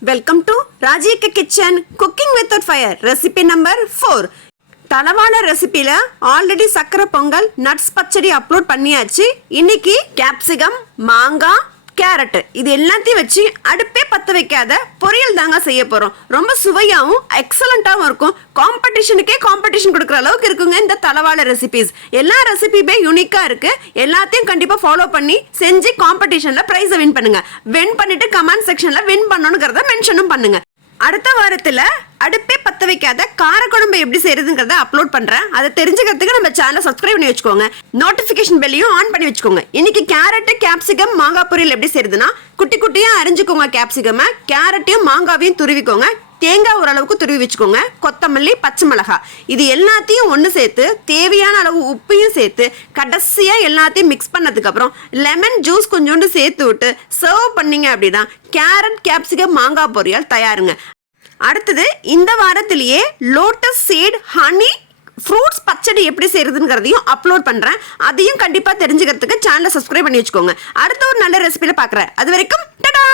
Welcome to Rajika Kitchen Cooking Without Fire Recipe number 4. தலவாழ ரெசிபியில் already சக்கரை Pongal nuts பச்சடி upload பண்ணியாச்சு. இன்னைக்கு capsicum, மாங்காய், carrot இது எல்லாத்தையும் வச்சு அடுப்பே பற்ற வைக்காத பொரியல் தாங்க செய்ய போகிறோம். ரொம்ப சுவையாகவும் எக்ஸலண்ட்டாகவும் இருக்கும். காம்படிஷன் கொடுக்குற அளவுக்கு இருக்குங்க இந்த தலவாழ ரெசிபிஸ். எல்லா ரெசிபியுமே யூனிக்காக இருக்குது. எல்லாத்தையும் கண்டிப்பாக ஃபாலோ பண்ணி செஞ்சு காம்படிஷனில் ப்ரைஸை வின் பண்ணுங்கள். வின் பண்ணிவிட்டு கமெண்ட் செக்ஷனில் வின் பண்ணணுங்கிறத மென்ஷனும் பண்ணுங்கள். அடுத்த வாரத்தில் அடுப்பே பற்ற வைக்காத காரக்குழம்பு எப்படி செய்யறதுங்கிறத அப்லோட் பண்ணுறேன். அதை தெரிஞ்சுக்கிறதுக்கு நம்ம சேனலை சப்ஸ்கிரைப் பண்ணி வச்சுக்கோங்க. நோட்டிஃபிகேஷன் பெல்லையும் ஆன் பண்ணி வச்சுக்கோங்க. இன்னைக்கு கேரட்டு, கேப்சிகம், மாங்காய் பொரியல் எப்படி செய்யறதுன்னா, குட்டி குட்டியாக அரிஞ்சுக்கோங்க. கேப்சிகமை, கேரட்டையும் மாங்காவையும் துருவிக்கோங்க. தேங்காய் ஓரளவுக்கு துருவி வச்சுக்கோங்க. கொத்தமல்லி, பச்சை மிளகாய் இது எல்லாத்தையும் ஒன்று சேர்த்து தேவையான அளவு உப்பையும் சேர்த்து கடைசியாக எல்லாத்தையும் மிக்ஸ் பண்ணதுக்கப்புறம் லெமன் ஜூஸ் கொஞ்சோண்டு சேர்த்து விட்டு சர்வ் பண்ணிங்க அப்படின்னா கேரட், கேப்சிகம், மாங்காய் பொரியல் தயாருங்க. அடுத்தது இந்த வாரத்திலேயே லோட்டஸ் சீட், ஹனி, ஃப்ரூட்ஸ் பச்சடி எப்படி செய்யறதுங்கிறதையும் அப்லோட் பண்ணுறேன். அதையும் கண்டிப்பாக தெரிஞ்சுக்கிறதுக்கு சேனலை சப்ஸ்கிரைப் பண்ணி வச்சுக்கோங்க. அடுத்த ஒரு நல்ல ரெசிபியில் பார்க்குறேன். அது வரைக்கும் டடா.